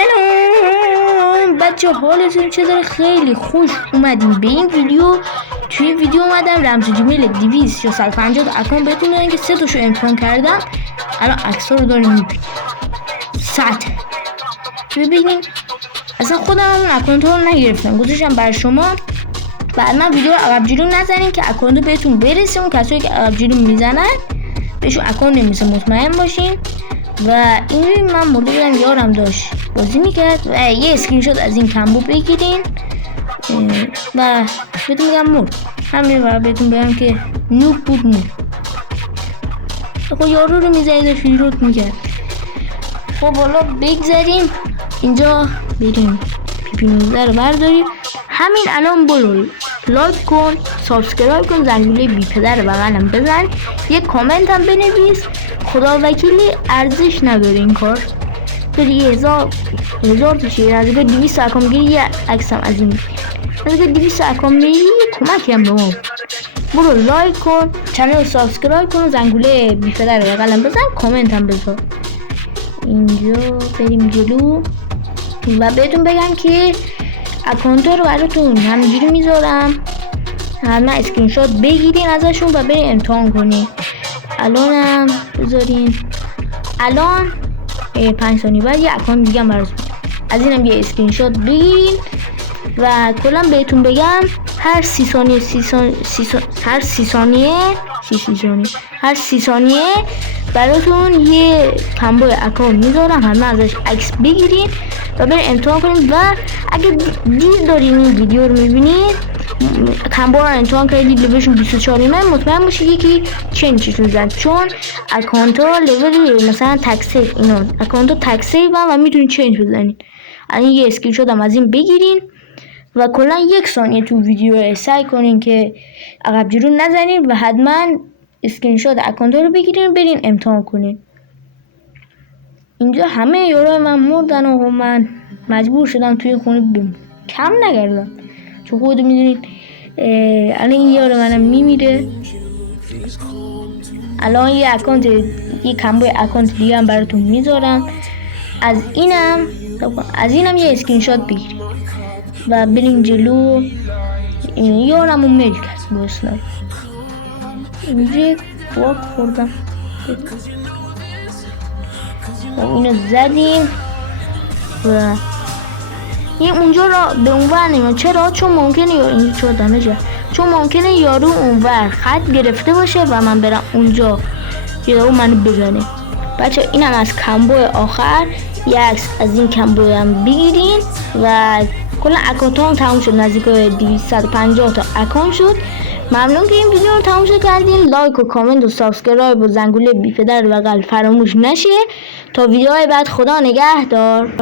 سلام بچه، حالتون چطوره؟ خیلی خوش اومدین به این ویدیو. توی این ویدیو اومدم رمز جیمیل 250 اکانت بهتون میگم که 3 تاشو امتحان کردم. الان عکس‌ها رو داریم میبینیم. سطح ببینیم. اصلا خودم اون اکانت ها رو نگرفتم، گذاشتم برای شما. بعد من ویدیو رو عقب جلو نزنین که اکانت رو بهتون برسه. اون کسایی که عقب جلو میزنن بهشون اکانت نمیرسه، مطمئن باشین. و این من مورد بودم یارم داشت بازی میکرد و یه اسکرین شات از این کمبو بگیرین و بهتون میگم مرد. همین و بهتون بگم که نوب بود مرد. خب یارو رو میزنید و فیلروت میکرد. خب حالا بگذاریم اینجا، بریم پیپی 19 رو برداریم. همین الان برو لایک کن، سابسکرایب کن، زنگوله بی پدر بغلم بزن، یک کامنت هم بنویس. خدا وکیلی ارزش نداره این کار. تو دیگه هزار تا شیر از اگر 200 اکام بگیری یه عکسم از این، از اگر 200 اکام بگیری یه کمکی هم به ما. برو لایک کن، چنل رو سابسکرایب کن، زنگوله بی پدر بغلم بزن، کامنت هم بذار. اینجا بریم جلو و بهتون بگم که اکانت رو براتون همینجوری میذارم، حتما اسکرین شات بگیرین ازشون و برین امتحان کنین. الانم بذارین، الان 5 ثانیه بعد یه اکانت دیگه هم براتون از اینم یه اسکرین شات بگیرین و کلا بهتون بگم هر 30 ثانیه براتون یه کمبو اکانت میذارم، حتما ازش عکس بگیرین و برین امتحان کنید. و اگه دیر دارین این ویدیو رو میبینید، کمبو رو امتحان کردید لولشون 24 مطمئن باشید یکی چنجشون زد، چون اکانت ها لول مثلا تکسیف، اینا اکانت ها تکسیف و میتونید چنج بزنید. الان یه اسکرین شات هم از این بگیرین و کلا 1 ثانیه تو ویدیو سعی کنین که عقب جلو نزنین و حتما اسکرین شات اکانت ها رو بگیرین برین امتحان کنین. اینجا همه یارو من مردن و من مجبور شدم توی خونه بمونم، کم نگردم چون خود میدونید. الان این یار منم میمیره. الان یه کمبو اکانت دیگه هم براتون میذارم، از اینم یه اسکرین شات بگیرید و بریم جلو. یارمو میل کرد با اسنایپر. اینجا باک خوردم. اینو زدیم و این اونجا را به اونور نمیم. چرا؟ چون ممکنه اینجا چرا دمجه، چون ممکنه یارو اونور خط گرفته باشه و من برم اونجا یارو منو بزنه. بچه اینم از کمبو آخر، یه عکس از این کمبو هم بگیرین و کلا اکانت هم تموم شد، نزدیک 250 تا اکانت شد. ممنون که این ویدیو رو تماشا کردین. لایک و کامنت و سابسکرایب و زنگوله بی پدر بغل فراموش نشه. تا ویدیوهای بعد، خدا نگهدار.